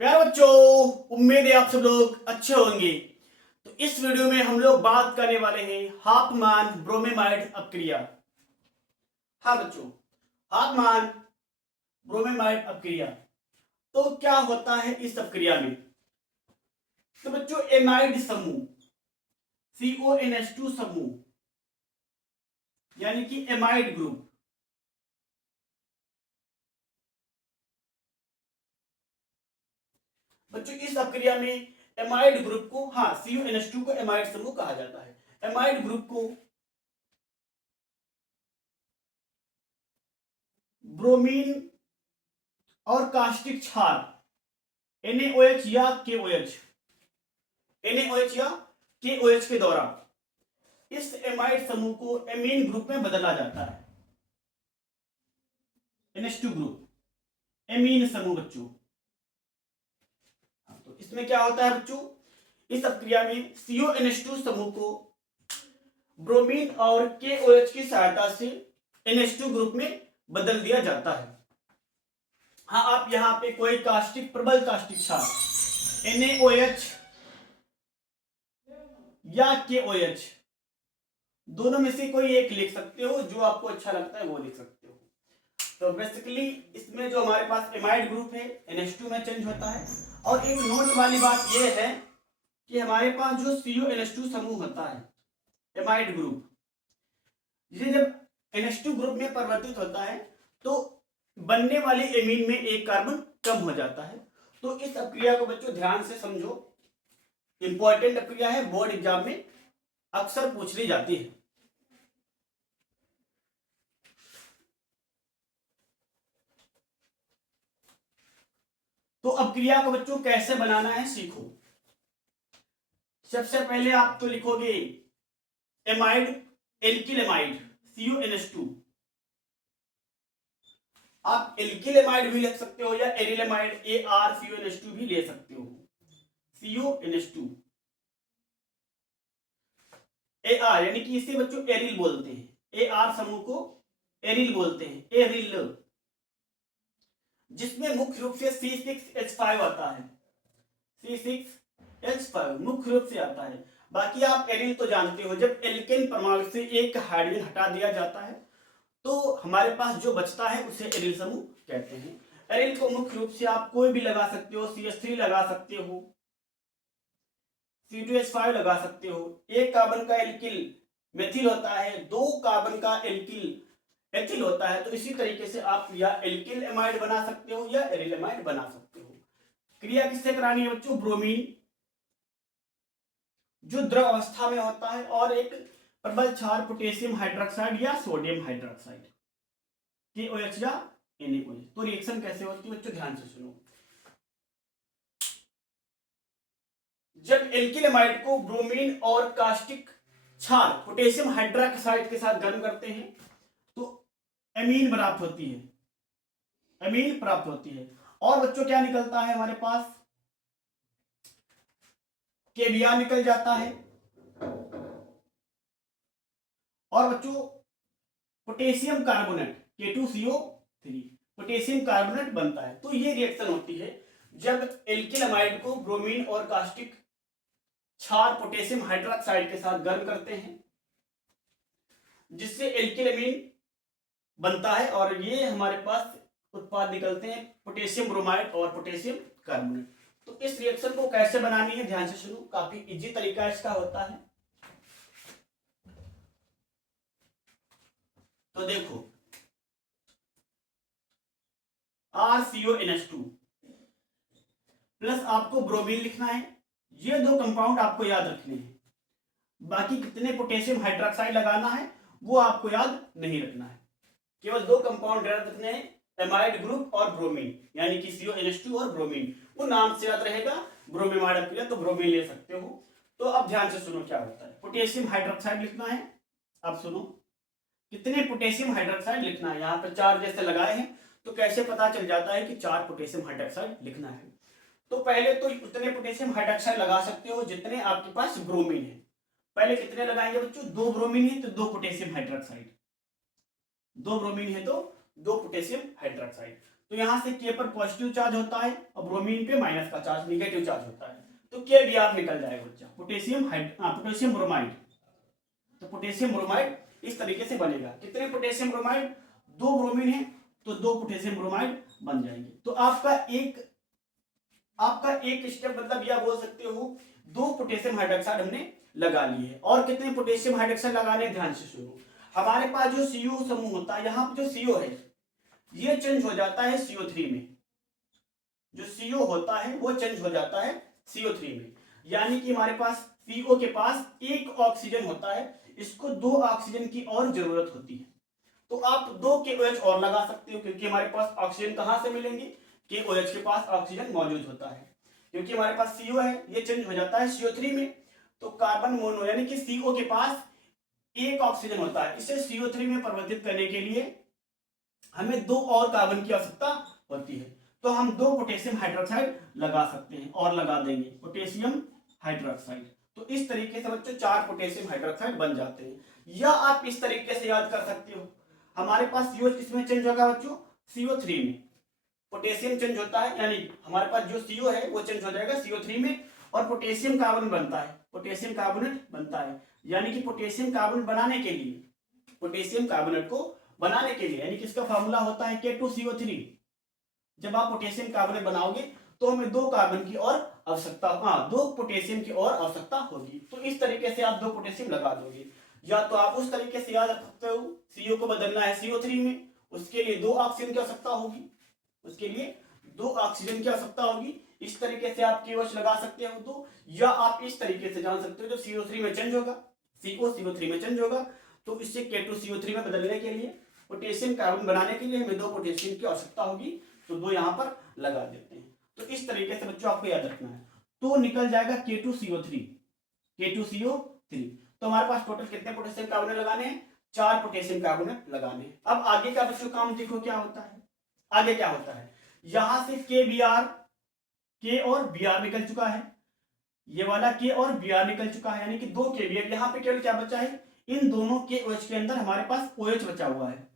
प्यारे बच्चों, उम्मीद है आप सब लोग अच्छे होंगे। तो इस वीडियो में हम लोग बात करने वाले हैं हाफमान ब्रोमेमाइड अपक्रिया। हाँ बच्चों, हाफमान ब्रोमेमाइड अपक्रिया। तो क्या होता है इस अपक्रिया में? तो बच्चों, एमाइड समूह CONH2 समूह यानी कि एमाइड ग्रुप, बच्चों इस अपक्रिया में एमाइड ग्रुप को, हाँ CONH2 को एमाइड समूह कहा जाता है। एमाइड ग्रुप को ब्रोमीन और कास्टिक क्षार NaOH या KOH, NaOH या KOH के द्वारा इस एमाइड समूह को एमीन ग्रुप में बदला जाता है। NH2 ग्रुप, एमीन समूह बच्चों। तो इसमें क्या होता है बच्चों, इस अपक्रिया में CONH2 समूह को ब्रोमीन और KOH की सहायता से NH2 ग्रुप में बदल दिया जाता है। हाँ, आप यहाँ पे कोई कास्टिक, प्रबल कास्टिक क्षार NaOH या KOH दोनों में से कोई एक लिख सकते हो, जो आपको अच्छा लगता है वो लिख सकते हो। तो बेसिकली इसमें जो हमारे पास एमाइड ग्रुप है NH2 में चेंज होता है। और एक नोट वाली बात यह है कि हमारे पास जो CONH2 समूह होता है एमाइड ग्रुप, ये जब NH2 ग्रुप में परिवर्तित होता है तो बनने वाली एमीन में एक कार्बन कम हो जाता है। तो इस अपक्रिया को बच्चों ध्यान से समझो, इंपॉर्टेंट अपक्रिया है, बोर्ड एग्जाम में अक्सर पूछ ली जाती है। तो अपक्रिया को बच्चों कैसे बनाना है सीखो। सबसे पहले आप तो लिखोगे एमाइड, एल्किल एमाइड CONH2। आप एल्किल एमाइड भी लिख सकते हो या एरिल एमाइड ArCONH2 भी ले सकते हो। CONH2 AR यानी कि इसे बच्चों एरिल बोलते हैं। AR समूह को एरिल बोलते हैं, एरिल, जिसमें मुख्य रूप से C6H5 आता है। C6H5 मुख्य रूप से आता है। बाकी आप एरिल तो जानते हो, जब एल्केन परमाणु से एक हाइड्रोजन हटा दिया जाता है तो हमारे पास जो बचता है उसे एरिल समूह कहते हैं। एरिल को मुख्य रूप से आप कोई भी लगा सकते हो, CH3 लगा सकते हो, C2H5 लगा सकते हो। एक कार्बन का एल्किल मेथिल होता है, दो कार्बन का एल्किल एथिल होता है। तो इसी तरीके से आप या एल्किल एमाइड बना सकते हो या एरिल एमाइड बना सकते हो। क्रिया किससे करानी है बच्चों? ब्रोमीन जो द्रव अवस्था में होता है और एक प्रबल क्षार पोटेशियम हाइड्रोक्साइड या सोडियम हाइड्रोक्साइड KOH या NaOH। तो रिएक्शन कैसे होती है बच्चों, ध्यान से सुनो। जब एल्किल एमाइड को ब्रोमीन और कास्टिक क्षार पोटेशियम हाइड्रोक्साइड के साथ गर्म करते हैं तो एमीन प्राप्त होती है, एमीन प्राप्त होती है। और बच्चों क्या निकलता है हमारे पास? KBr निकल जाता है। और बच्चों potassium carbonate K2CO3 potassium carbonate बनता है। तो ये रिएक्शन होती है जब एल्किल एमाइड को ब्रोमीन और कास्टिक क्षार पोटेशियम हाइड्रोक्साइड के साथ गर्म करते हैं, जिससे एल्किल एमीन बनता है और ये हमारे पास उत्पाद निकलते हैं पोटेशियम ब्रोमाइड और पोटेशियम कार्बोनेट। तो इस रिएक्शन को कैसे बनानी है ध्यान से सुनो, काफी इजी तरीका इसका होता है। तो देखो, RCONH2 प्लस आपको ब्रोमीन लिखना है। ये दो कंपाउंड आपको याद रखने हैं। बाकी कितने पोटेशियम हाइड्रोक्साइड लगाना है वो आपको याद नहीं रखना है। केवल दो कंपाउंड याद रखने हैं, एमाइड ग्रुप और ब्रोमीन, यानी कि CONH2 और ब्रोमीन। वो नाम से याद रहेगा, ब्रोमेमाइड अपक्रिया, तो ब्रोमीन ले सकते हो। तो अब ध्यान से सुनो क्या होता है। पोटेशियम हाइड्रोक्साइड लिखना है। अब सुनो कितने पोटेशियम हाइड्रोक्साइड लिखना है। यहाँ पर चार जैसे लगाए हैं तो कैसे पता चल जाता है कि 4 पोटेशियम हाइड्रोक्साइड लिखना है। तो पहले तो उतने पोटेशियम हाइड्रोक्साइड लगा सकते हो जितने आपके पास ब्रोमीन है। पहले कितने लगाएंगे बच्चों? 2 ब्रोमीन है तो 2 पोटेशियम हाइड्रोक्साइड, 2 ब्रोमीन है तो 2 पोटेशियम हाइड्रोक्साइड। तो यहाँ से के पर पॉजिटिव चार्ज होता है और ब्रोमीन पे माइनस का चार्ज, निगेटिव चार्ज होता है, तो के बी आर निकल जाएगा बच्चा, पोटेशियम ब्रोमाइड। तो पोटेशियम ब्रोमाइड इस तरीके से बनेगा। कितने पोटेशियम ब्रोमाइड, 2 ब्रोमीन है तो 2 पोटेशियम ब्रोमाइड बन जाएंगे। तो आपका एक स्टेप मतलब यह बोल सकते हो 2 पोटेशियम हाइड्रोक्साइड हमने लगा लिए है। और कितने पोटेशियम हाइड्रोक्साइड लगाने, ध्यान से सुनो। हमारे पास जो CO समूह होता है, यहाँ पे जो CO है ये चेंज हो जाता है CO3 में। जो CO होता है वो चेंज हो जाता है CO3 में, यानी कि हमारे पास CO के पास एक ऑक्सीजन होता है, इसको 2 ऑक्सीजन की और जरूरत होती है। तो आप 2 KOH और लगा सकते हो, क्योंकि हमारे पास ऑक्सीजन कहां से मिलेंगे, KOH के पास ऑक्सीजन मौजूद होता है। क्योंकि हमारे पास CO है, ये चेंज हो जाता है CO3 में, तो कार्बन मोनो यानी कि CO के पास एक ऑक्सीजन होता है, इसे CO3 में परिवर्तित करने के लिए हमें 2 और कार्बन की आवश्यकता होती है। तो हम 2 पोटेशियम हाइड्रोक्साइड लगा सकते हैं और लगा देंगे पोटेशियम हाइड्रोक्साइड। तो इस तरीके से बच्चों 4 पोटेशियम हाइड्रोक्साइड बन जाते हैं। या आप इस तरीके से याद कर सकते हो, हमारे पास CO किसमें चेंज होगा बच्चों, CO3 में। पोटेशियम चेंज होता है, यानी हमारे पास जो CO है वो चेंज हो जाएगा CO3 में, और पोटेशियम कार्बन बनता है, पोटेशियम कार्बोनेट बनता है। यानी कि पोटेशियम कार्बोनेट बनाने के लिए, पोटेशियम कार्बोनेट को बनाने के लिए, यानी कि इसका फार्मूला होता है K2CO3। जब आप पोटेशियम कार्बोनेट बनाओगे तो हमें 2 कार्बन की और आवश्यकता, 2 पोटेशियम की और आवश्यकता होगी। तो इस तरीके से आप 2 पोटेशियम लगा दोगे। या तो आप उस तरीके से याद रख सकते हो, CO को बदलना है CO3 में, उसके लिए 2 ऑक्सीजन की आवश्यकता होगी, उसके लिए 2 ऑक्सीजन की आवश्यकता होगी। इस तरीके से आप KOH लगा सकते हो। तो या आप इस तरीके से जान सकते हो, जब CO3 में चेंज होगा, CO3 में चेंज होगा, तो इससे K2CO3 में बदलने के लिए, पोटेशियम कार्बन बनाने के लिए हमें 2 पोटेशियम की आवश्यकता होगी, तो 2 यहाँ पर लगा देते हैं। तो इस तरीके से बच्चों आपको याद रखना है। तो निकल जाएगा K2CO3। तो हमारे पास टोटल कितने पोटेशियम कार्बोनेट लगाने हैं, 4 पोटेशियम कार्बोनेट लगाने हैं। अब आगे का बच्चों काम देखो क्या होता है। आगे क्या होता है, यहां से K और Br निकल चुका है, ये वाला K और Br निकल चुका है, यानी कि 2 KBr। यहाँ पे केवल क्या बचा है, इन दोनों KOH के अंदर हमारे पास OH बचा हुआ है।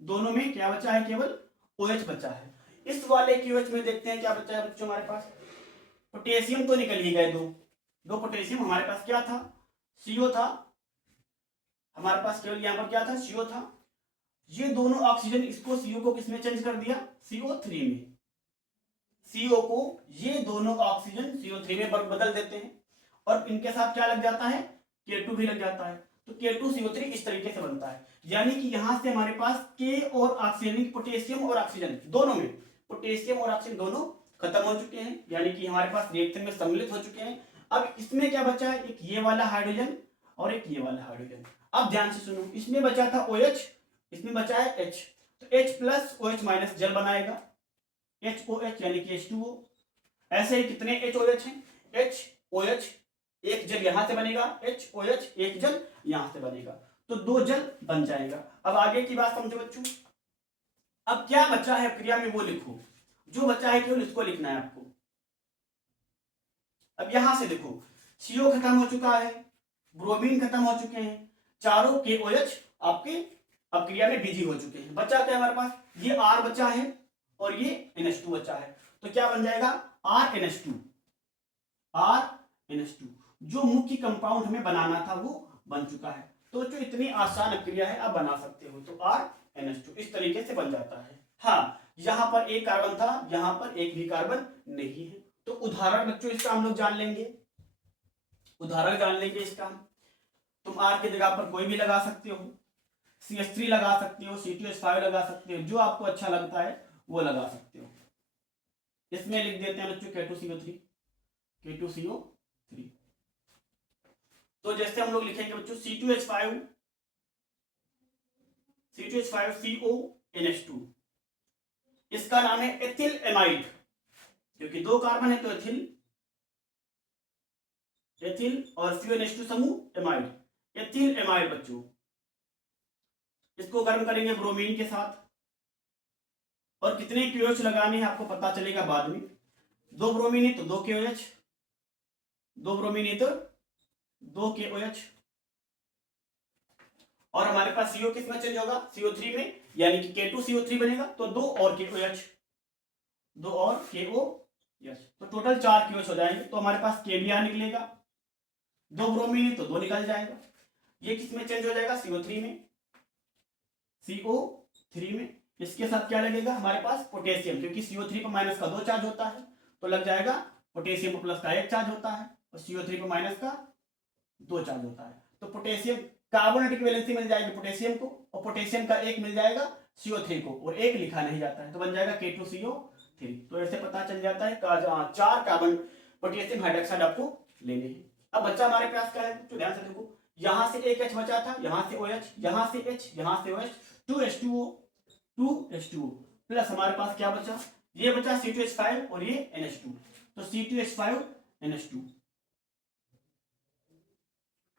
दोनों में क्या बचा है, केवल OH बचा है। इस वाले KOH में देखते हैं क्या बचा है बच्चों हमारे पास। पोटेशियम तो निकल ही गए, 2 पोटेशियम। हमारे पास क्या था, CO था, हमारे पास केवल यहाँ पर क्या था, CO था। ये दोनों ऑक्सीजन, इसको CO को किसमें चेंज कर दिया, CO3 में। CO को ये दोनों ऑक्सीजन CO3 में बदल देते हैं, और इनके साथ क्या लग जाता है, K2 भी लग जाता है। तो K2CO3 इस तरीके से बनता है। यानी कि यहां से हमारे पास K और ऑक्सीजन, पोटेशियम और ऑक्सीजन दोनों में, पोटेशियम और ऑक्सीजन दोनों खत्म हो चुके हैं, यानी कि हमारे पास रिएक्शन में सम्मिलित हो चुके हैं। अब इसमें क्या बचा है, एक ये वाला हाइड्रोजन और एक ये वाला हाइड्रोजन। अब ध्यान से सुनो, इसमें बचा था OH, इसमें बचा है H। तो H प्लस OH माइनस जल बनाएगा, HOH यानी कि H2O। ऐसे ही कितने HOH हैं, HOH, एक जल यहां से बनेगा, HOH एक जल यहां से बनेगा, तो 2 जल बन जाएगा। अब आगे की बात समझो बच्चों। अब क्या बचा है क्रिया में वो लिखो, जो बचा है केवल इसको लिखना है आपको। अब यहां से देखो, CO खत्म हो चुका है, ब्रोमीन खत्म हो चुके हैं, चारों KOH आपके अब क्रिया में बिजी हो चुके हैं। बचा क्या हमारे पास, ये R बचा है और ये NH2 बचा है। तो क्या बन जाएगा, RNH2। RNH2 जो मुख्य कंपाउंड हमें बनाना था वो बन चुका है। तो जो इतनी आसान क्रिया है आप बना सकते हो। तो RNH2 इस तरीके से बन जाता है। हाँ, यहां पर एक कार्बन था, यहां पर एक भी कार्बन नहीं है। तो उदाहरण बच्चों इसका हम लोग जान लेंगे, उदाहरण जान लेंगे इसका। तुम R की जगह पर कोई भी लगा सकते हो, CH3 लगा सकते हो, C2H5 लगा सकते हो, जो आपको अच्छा लगता है वो लगा सकते हो। इसमें लिख देते हैं बच्चों K2CO3, K2CO3। तो जैसे हम लोग लिखेंगे बच्चों C2H5 CONH2, इसका नाम है एथिल एमाइड, क्योंकि 2 कार्बन है तो एथिल और CONH2 समूह एमाइड, एथिल एमाइड बच्चों। इसको गर्म करेंगे ब्रोमीन के साथ, और कितने KOH लगाने हैं आपको पता चलेगा बाद में। 2 ब्रोमीन है तो 2 KOH, 2 ब्रोमीन है तो 2 KOH, और हमारे पास CO किसमें चेंज होगा, CO3 में, यानी कि K2CO3 बनेगा, तो 2 और KOH, 2 और KOH, तो टोटल 4 KOH हो जाएंगे। तो हमारे पास KBr निकलेगा, 2 ब्रोमीन है तो 2 निकल जाएगा। ये किसमें चेंज हो जाएगा, CO3 में, CO3 में। इसके साथ क्या लगेगा हमारे पास, पोटेशियम, क्योंकि CO3 पर माइनस का 2 चार्ज होता है, तो लग जाएगा पोटेशियम पर प्लस का 1 चार्ज होता है और CO3 पर माइनस का 2 चार्ज होता है। तो पोटेशियम कार्बोनेटिक वैलेंसी मिल जाएगी पोटेशियम को, और पोटेशियम का 1 मिल जाएगा CO3 को, और 1 लिखा नहीं जाता है, तो बन जाएगा K2CO3। तो ऐसे पता चल जाता है 4 कार्बन पोटेशियम हाइड्रोक्साइड आपको लेने हैं। अब बच्चा हमारे पास क्या है, तो ध्यान से देखो, यहां से एक H बचा था, यहां से OH, यहां से H, यहां से OH, 2H2O प्लस हमारे पास क्या बचा, ये बचा C2H5 और ये NH2, तो C2H5NH2,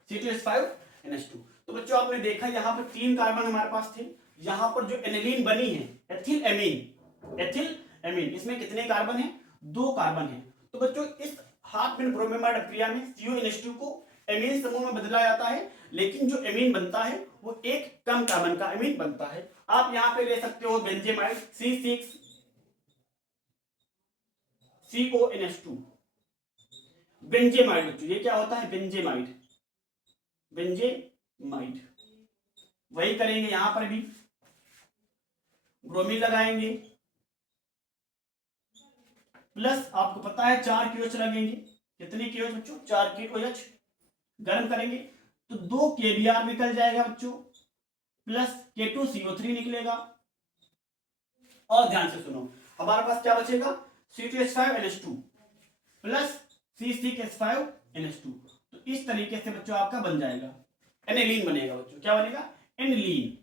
C2H5NH2। तो बच्चों आपने देखा यहाँ पर 3 कार्बन हमारे पास थे, यहाँ पर जो एनिलीन बनी है, एथिल एमीन, इसमें कितने कार्बन है, 2 कार्बन है। तो बच्चों इस हाफ बिन ब्रोमीमाइड प्रक्रिया में CuNH2 को एमीन समूह में बदला जाता है, लेकिन जो एमीन बनता है वो एक कम कार्बन का एमीन बनता है। आप यहाँ पे ले सकते हो बेंजेमाइड C6CONH2, बेंजेमाइड। बच्चों ये क्या होता है, बेंजेमाइड, वही करेंगे यहां पर भी, ब्रोमीन लगाएंगे, प्लस आपको पता है 4 KOH लगेंगे। कितने KOH बच्चों, 4 KOH। गर्म करेंगे तो 2 KBr निकल जाएगा बच्चों, प्लस K2CO3 निकलेगा। और ध्यान से सुनो, हमारे पास क्या बचेगा, C2H5NH2 प्लस C6H5NH2। तो इस तरीके से बच्चों आपका बन जाएगा एनिलीन बनेगा। बच्चों क्या बनेगा, एनिलीन।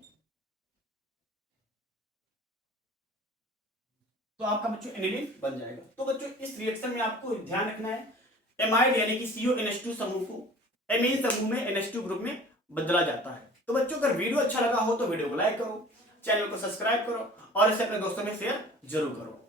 तो आपका बच्चों एनिलीन बन जाएगा। तो बच्चों इस रिएक्शन में आपको ध्यान रखना है, एमाइड यानी कि CuNH2 समूह को एमीन समूह में NH2 ग्रुप में बदला जाता है। तो बच्चों अगर वीडियो अच्छा लगा हो तो वीडियो को लाइक करो, चैनल को सब्सक्राइब करो और इसे अपने दोस्तों में शेयर जरूर करो।